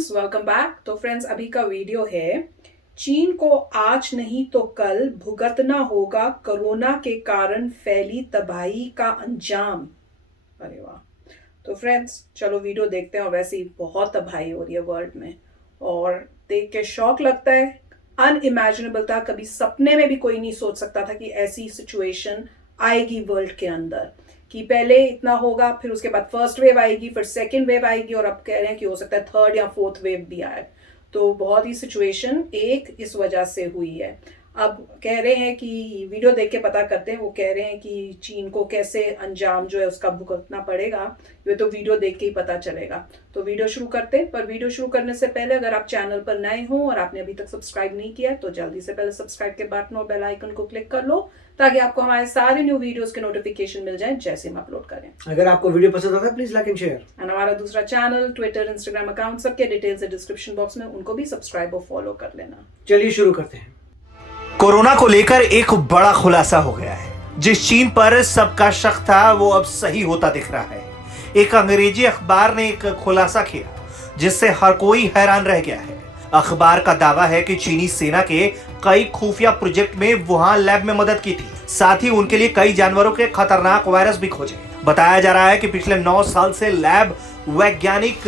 Friends, welcome back. तो friends, अभी का वीडियो है, चीन को आज नहीं तो कल भुगतना होगा कोरोना के कारण फैली तबाही का अंजाम। अरे वाह। तो फ्रेंड्स, चलो वीडियो देखते हैं। और वैसे ही बहुत तबाही हो रही है वर्ल्ड में और देख के शौक लगता है। अनइमेजिनेबल था, कभी सपने में भी कोई नहीं सोच सकता था कि ऐसी सिचुएशन आएगी वर्ल्ड के अंदर, कि पहले इतना होगा, फिर उसके बाद फर्स्ट वेव आएगी, फिर सेकेंड वेव आएगी, और अब कह रहे हैं कि हो सकता है थर्ड या फोर्थ वेव भी आए। तो बहुत ही सिचुएशन एक इस वजह से हुई है। अब कह रहे हैं कि वीडियो देख के पता करते हैं, वो कह रहे हैं कि चीन को कैसे अंजाम जो है उसका भुगतना पड़ेगा, ये तो वीडियो देख के ही पता चलेगा। तो वीडियो शुरू करते हैं। पर वीडियो शुरू करने से पहले अगर आप चैनल पर नए हो और आपने अभी तक सब्सक्राइब नहीं किया तो जल्दी से पहले सब्सक्राइब के बटन और बेल आइकन को क्लिक कर लो, ताकि आपको हमारे सारे न्यू वीडियोस के नोटिफिकेशन मिल जाए जैसे हम अपलोड करें। अगर आपको वीडियो पसंद आता है please like and share. And हमारा दूसरा चैनल, ट्विटर, इंस्टाग्राम अकाउंट, सबके डिटेल्स है डिस्क्रिप्शन बॉक्स में, उनको भी सब्सक्राइब और फॉलो कर लेना। चलिए शुरू करते हैं। कोरोना को लेकर एक बड़ा खुलासा हो गया है। जिस चीन पर सबका शक था वो अब सही होता दिख रहा है। एक अंग्रेजी अखबार ने एक खुलासा किया जिससे हर कोई हैरान रह गया है। अखबार का दावा है कि चीनी सेना के कई खुफिया प्रोजेक्ट में वुहान लैब में मदद की थी, साथ ही उनके लिए कई जानवरों के खतरनाक वायरस भी खोजे। बताया जा रहा है कि पिछले 9 साल से लैब वैज्ञानिक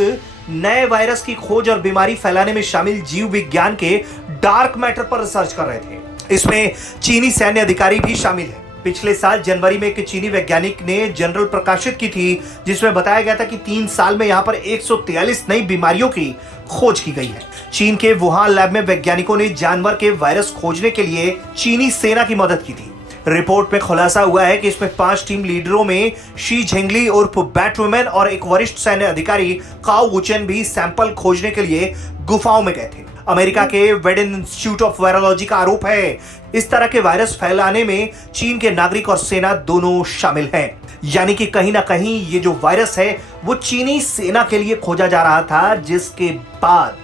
नए वायरस की खोज और बीमारी फैलाने में शामिल जीव विज्ञान के डार्क मैटर पर रिसर्च कर रहे थे। इसमें चीनी सैन्य अधिकारी भी शामिल है। पिछले साल जनवरी में एक चीनी वैज्ञानिक ने जर्नल प्रकाशित की थी जिसमें बताया गया था कि 3 साल में यहां पर 143 नई बीमारियों की खोज की गई है। चीन के वुहान लैब में वैज्ञानिकों ने जानवर के वायरस खोजने के लिए चीनी सेना की मदद की थी। रिपोर्ट में खुलासा हुआ है कि इसमें 5 टीम लीडरों में शी झेंगली उर्फ बैटवुमन और एक वरिष्ठ सैन्य अधिकारी काओ वुचेन भी सैंपल खोजने के लिए गुफाओं में गए थे। अमेरिका के वेडेन इंस्टीट्यूट ऑफ वायरोलॉजी का आरोप है इस तरह के वायरस फैलाने में चीन के नागरिक और सेना दोनों शामिल हैं। यानी कि कहीं ना कहीं ये जो वायरस है वो चीनी सेना के लिए खोजा जा रहा था, जिसके बाद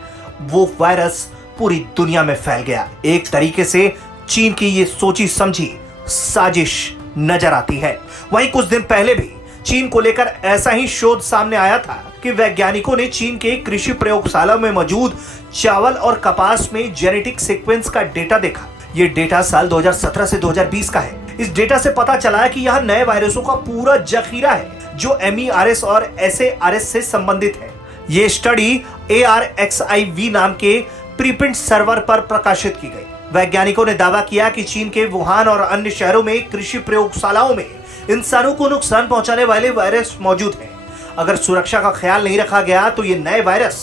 वो वायरस पूरी दुनिया में फैल गया। एक तरीके से चीन की ये सोची समझी साजिश नजर आती है। वहीं कुछ दिन पहले भी चीन को लेकर ऐसा ही शोध सामने आया था कि वैज्ञानिकों ने चीन के कृषि प्रयोगशाला में मौजूद चावल और कपास में जेनेटिक सीक्वेंस का डेटा देखा। ये डेटा साल 2017 से 2020 का है। इस डेटा से पता चला है कि यहाँ नए वायरसों का पूरा जखीरा है जो MERS और SARS से संबंधित है। ये स्टडी ARXIV नाम के प्रीप्रिंट सर्वर पर प्रकाशित की गई। वैज्ञानिकों ने दावा किया कि चीन के वुहान और अन्य शहरों में कृषि प्रयोगशालाओं में इंसानों को नुकसान पहुंचाने वाले वायरस मौजूद हैं। अगर सुरक्षा का ख्याल नहीं रखा गया तो ये नए वायरस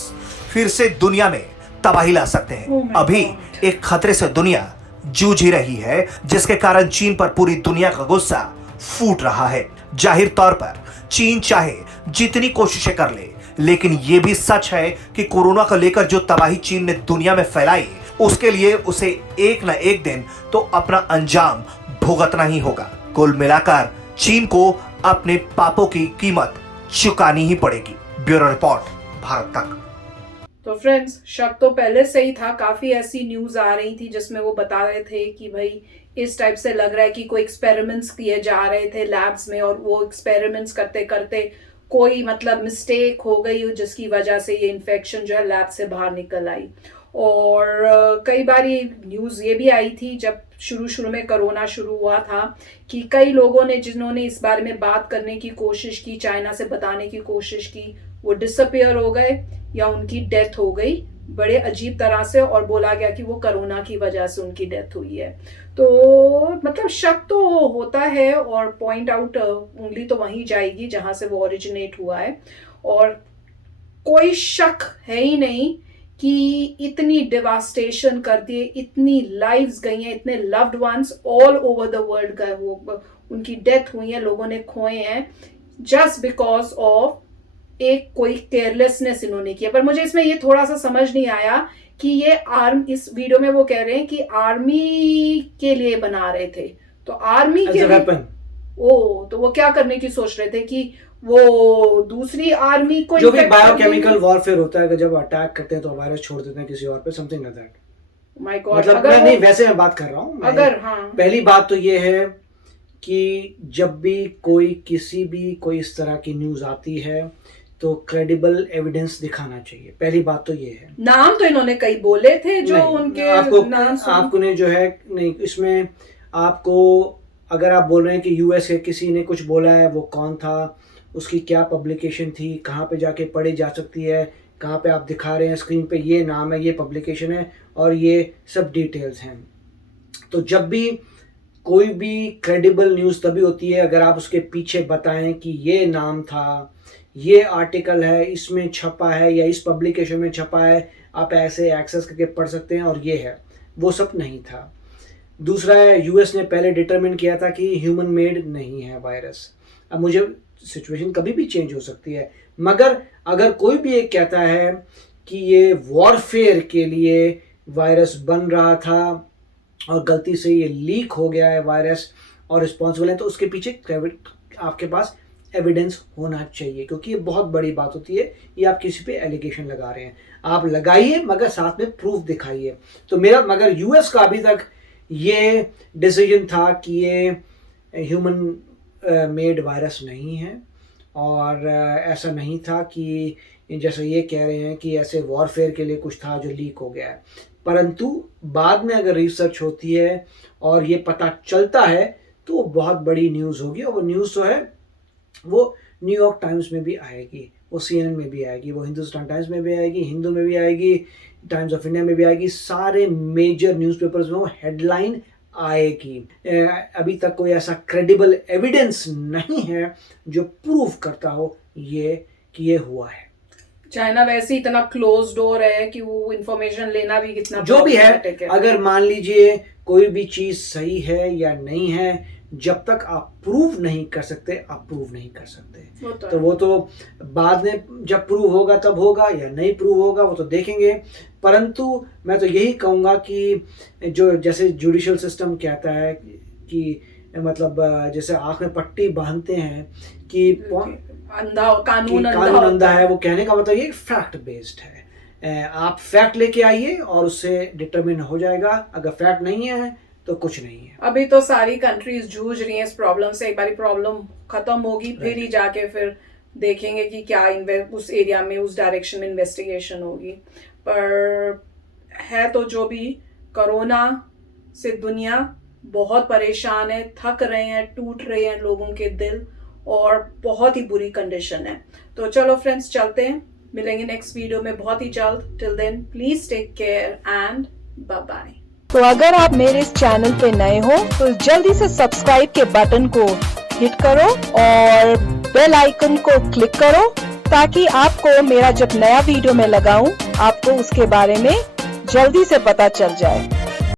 फिर से दुनिया में तबाही ला सकते हैं। अभी एक खतरे से दुनिया जूझ ही रही है, जिसके कारण चीन पर पूरी दुनिया का गुस्सा फूट रहा है। जाहिर तौर पर चीन चाहे जितनी कोशिशें कर ले, लेकिन यह भी सच है कि कोरोना को लेकर जो तबाही चीन ने दुनिया में फैलाई, उसके लिए उसे एक न एक दिन तो अपना अंजाम भुगतना ही होगा। कुल मिलाकर चीन को अपने पापों की कीमत चुकानी ही पड़ेगी। ब्यूरो रिपोर्ट, भारत तक। तो फ्रेंड्स, शक तो पहले से ही था। काफी ऐसी न्यूज आ रही थी जिसमें वो बता रहे थे कि भाई इस टाइप से लग रहा है कि कोई एक्सपेरिमेंट्स किए जा रहे थे लैब्स में, और वो एक्सपेरिमेंट्स करते करते कोई मतलब मिस्टेक हो गई जिसकी वजह से ये इन्फेक्शन जो है लैब से बाहर निकल आई। और कई बार ये न्यूज़ ये भी आई थी जब शुरू में कोरोना शुरू हुआ था कि कई लोगों ने जिन्होंने इस बारे में बात करने की कोशिश की, चाइना से बताने की कोशिश की, वो डिसअपियर हो गए या उनकी डेथ हो गई बड़े अजीब तरह से, और बोला गया कि वो कोरोना की वजह से उनकी डेथ हुई है। तो मतलब शक तो होता है, और पॉइंट आउट उंगली तो वहीं जाएगी जहां से वो ओरिजिनेट हुआ है। और कोई शक है ही नहीं कि इतनी डिवास्टेशन कर दिए, इतनी लाइव्स गई हैं, इतने loved ones all over the world गए, वो उनकी डेथ हुई है, लोगों ने खोए हैं जस्ट बिकॉज ऑफ एक कोई केयरलेसनेस इन्होंने किया। पर मुझे इसमें ये थोड़ा सा समझ नहीं आया कि ये इस वीडियो में वो कह रहे हैं कि आर्मी के लिए बना रहे थे, तो आर्मी के लिए तो वो क्या करने की सोच रहे थे कि वो दूसरी आर्मी को जो भी बायोकेमिकल वॉरफेयर होता है, जब अटैक करते हैं तो वायरस छोड़ देते हैं किसी और पे, something like that. My God, मतलब मैं नहीं, वैसे मैं बात कर रहा हूँ। अगर हाँ, पहली बात तो ये है कि जब भी कोई किसी भी कोई इस तरह की न्यूज आती है तो क्रेडिबल एविडेंस दिखाना चाहिए। पहली बात तो ये है। नाम तो इन्होंने कई बोले थे जो नहीं, उनके नाम आपको ने जो है नहीं, इसमें आपको अगर आप बोल रहे हैं कि यूएस के किसी ने कुछ बोला है, वो कौन था, उसकी क्या पब्लिकेशन थी, कहाँ पे जाके पढ़ी जा सकती है, कहाँ पे आप दिखा रहे हैं स्क्रीन पे ये नाम है, ये पब्लिकेशन है और ये सब डिटेल्स हैं। तो जब भी कोई भी क्रेडिबल न्यूज़ तभी होती है अगर आप उसके पीछे बताएं कि ये नाम था, ये आर्टिकल है, इसमें छपा है या इस पब्लिकेशन में छपा है, आप ऐसे एक्सेस करके पढ़ सकते हैं और ये है। वो सब नहीं था। दूसरा है, यूएस ने पहले डिटरमिन किया था कि ह्यूमन मेड नहीं है वायरस। अब मुझे सिचुएशन कभी भी चेंज हो सकती है, मगर अगर कोई भी एक कहता है कि ये वॉरफेयर के लिए वायरस बन रहा था और गलती से ये लीक हो गया है वायरस और रिस्पॉन्सिबल है, तो उसके पीछे आपके पास एविडेंस होना चाहिए, क्योंकि ये बहुत बड़ी बात होती है। ये आप किसी पे एलिगेशन लगा रहे हैं, आप लगाइए मगर साथ में प्रूफ दिखाइए। तो मगर यूएस का अभी तक ये डिसीजन था कि ये ह्यूमन मेड वायरस नहीं है और ऐसा नहीं था कि जैसे ये कह रहे हैं कि ऐसे वॉरफेयर के लिए कुछ था जो लीक हो गया है। परंतु बाद में अगर रिसर्च होती है और ये पता चलता है तो बहुत बड़ी न्यूज़ होगी, और वो न्यूज़ तो है वो न्यूयॉर्क टाइम्स में भी आएगी, वो CNN में भी आएगी, वो हिंदुस्तान टाइम्स में भी आएगी, हिंदू में भी आएगी, टाइम्स ऑफ इंडिया में भी आएगी, सारे मेजर न्यूज़पेपर्स में वो हेडलाइन आएगी। अभी तक कोई ऐसा क्रेडिबल एविडेंस नहीं है जो प्रूव करता हो ये कि ये हुआ है। चाइना वैसे इतना क्लोज डोर है कि वो इंफॉर्मेशन लेना भी कितना जो भी है, अगर मान लीजिए कोई भी चीज़ सही है या नहीं है, जब तक आप प्रूव नहीं कर सकते आप प्रूव नहीं कर सकते। तो वो तो बाद में जब प्रूव होगा तब होगा, या नहीं प्रूव होगा वो तो देखेंगे। परंतु मैं तो यही कहूँगा कि जो जैसे जुडिशियल सिस्टम कहता है कि मतलब जैसे आँख में पट्टी बांधते हैं कि कानून अंधा है, वो कहने का मतलब ये फैक्ट बेस्ड है। आप फैक्ट लेके आइए और उससे डिटरमिन हो जाएगा। अगर फैक्ट नहीं है तो कुछ नहीं है। अभी तो सारी कंट्रीज जूझ रही हैं इस प्रॉब्लम से। एक बारी प्रॉब्लम खत्म होगी फिर ही जाके फिर देखेंगे कि क्या उस एरिया में उस डायरेक्शन में इन्वेस्टिगेशन होगी। पर है तो जो भी, कोरोना से दुनिया बहुत परेशान है, थक रहे हैं, टूट रहे हैं लोगों के दिल, और बहुत ही बुरी कंडीशन है। तो चलो फ्रेंड्स, चलते हैं, मिलेंगे नेक्स्ट वीडियो में बहुत ही जल्द। Till then please take care and bye bye. तो अगर आप मेरे इस चैनल पे नए हो तो जल्दी से सब्सक्राइब के बटन को हिट करो और बेल आइकन को क्लिक करो, ताकि आपको मेरा जब नया वीडियो मैं लगाऊं आपको उसके बारे में जल्दी से पता चल जाए।